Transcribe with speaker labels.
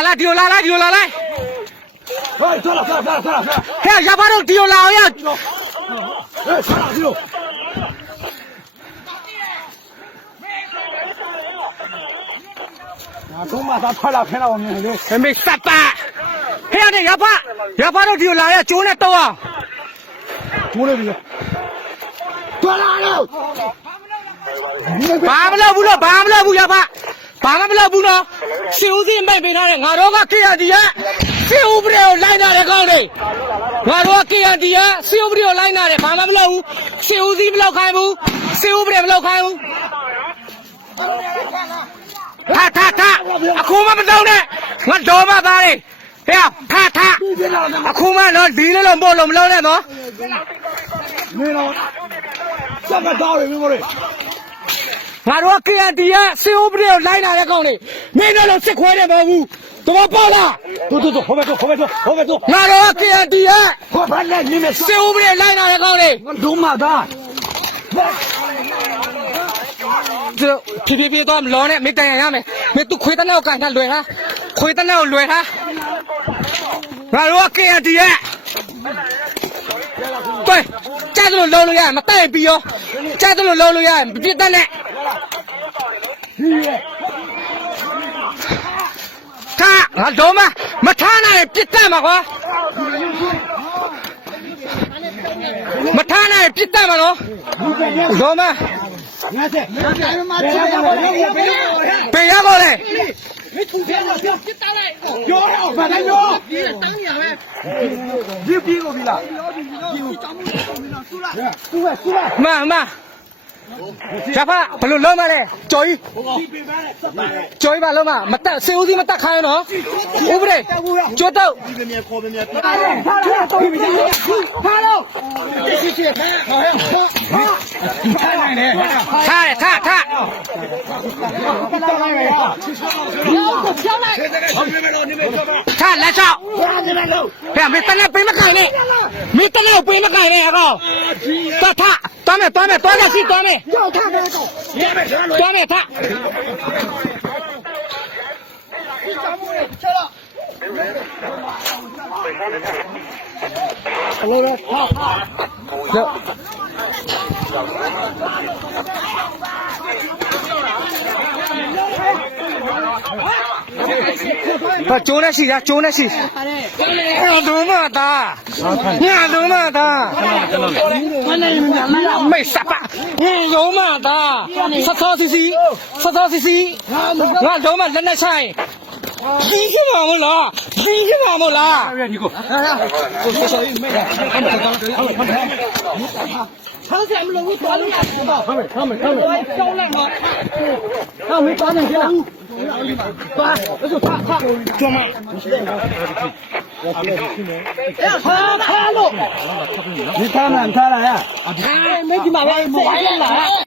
Speaker 1: 来来，丢来来丢来来，
Speaker 2: 哎，算了算了算了算了算了，
Speaker 1: 嘿，要把都丢了呀！
Speaker 2: 哎，算了就。啊，中马他快了，看到我们了。
Speaker 1: 还没三八，嘿呀，这要把要把都丢了呀，就那刀啊！
Speaker 2: 我那边。断了了。
Speaker 1: ဘာမလုပ်ဘူးလို့ဘာမလုပ်ဘူးရပါ ဘာမှမလုပ်ဘူးနော်ရှေဦးစီးမိတ်ပေးထားတယ်ငါတို့က KRD ရဲ့ရှေဦးပရေကိုလိုက်နာတဲ့ကောင်းတယ်ငါတို့က KRD ရဲ့ရှေဦးပရေကိုလိုက်နာတယ်ဘာမှမလုပ်ဘူးရှေဦးစီးမလောက်ခိုင်းဘူးရှေဦးပရေမလောက်ခိုင်းဘူးဟာထာထာအခုမှမတော့နဲ့ငါတော်မသားတယ်ဟဲ့ထာထာအခုမှတော့ဒီလေးလုံးပို့လုံးမလုံးနဲ့နော်
Speaker 2: မင်းတော့စက်ကတော့ရပြီမို့လေ
Speaker 1: ငါတို့က KND ရဲ့စီဦးပရေကိုလိုက်လာတဲ့ကောင်းတွေမင်းတို့လည်းစစ်ခွဲတယ်မဟုတ်ဘူးသဘောပေါက်လား
Speaker 2: 走走走，后面走，后面走，后面走。
Speaker 1: ငါတို့က KND ရဲ့
Speaker 2: 我把那里面
Speaker 1: စေဦးပရိလိုက်လာတဲ့ကောင်းလေး
Speaker 2: 我中马的。
Speaker 1: သူဖြည်းဖြည်းဖြည်းတော့မလောနဲ့မင်းတန်ရရမယ်မင်းသူခွေးတနက်ကိုကန်ထားလွယ်ထားခွေးတနက်ကိုလွယ်ထားငါတို့က KND ရဲ့တွေ့ကြားသလိုလုံးလို့ရမတိုက်ပြီးရောကြားသလိုလုံးလို့ရပြစ်တက်နဲ့ ထားငါတော့မမထားနိုင်ပြစ်တက်မှာကွာမထားနိုင်ပြစ်တက်မှာနော်တော့မ
Speaker 2: 俺这，俺妈这个我我我
Speaker 1: ဘယ်ရောက်လဲ
Speaker 2: 有了，反正有。你逼我逼了。输了输了。
Speaker 1: မမ ဇဖဘလို့လုံးမလဲကြော်ကြီးကြော်ကြီးပါလုံးမမတက်စေဦးစီးမတက်ခိုင်းနော်ဥပဒေကျွတ်တော့
Speaker 2: ဒီမြန်ခေါ်မြန်တက်ပါလေ
Speaker 1: ဟာတော့
Speaker 2: တော်ပြီဟ
Speaker 3: ာ
Speaker 2: တော့ဒီစီဟာဟာဟာနိုင်တ
Speaker 1: ယ်ဟာထ
Speaker 2: ထတော်လိုက်
Speaker 1: ပါလောက်ကို
Speaker 3: ပြောင်းလို
Speaker 1: က်
Speaker 2: ထလက်ချောက်
Speaker 1: ဖေမင်းတနေ့ပေးမကိုင်နဲ့မင်းတနေ့ပေးမကိုင်နဲ့ဟောသထ သွားမယ်သွားမယ်သွားကြစီသွားမယ်
Speaker 2: ရောက်ထားတယ်ကောရေးမယ်
Speaker 1: သွားလို့သွားမယ်ထား
Speaker 2: အလိုပဲဟာဟာ
Speaker 1: ဘာကျိုးနေစီလားကျိုးနေစီငါတို့မသားငါတို့မသားခဏခဏခဏ 妹杀吧！你肉麻的，杀草西西，杀草西西，俺肉麻人来菜，你去哪么了？你去哪么了？
Speaker 2: 你给我，我说小玉妹，他们他们他在我们楼里抓了，他们他们他们，漂亮吗？他没抓进去了，抓，那就抓抓，抓嘛。他他喽，你看看看来呀，没去买完，没完了。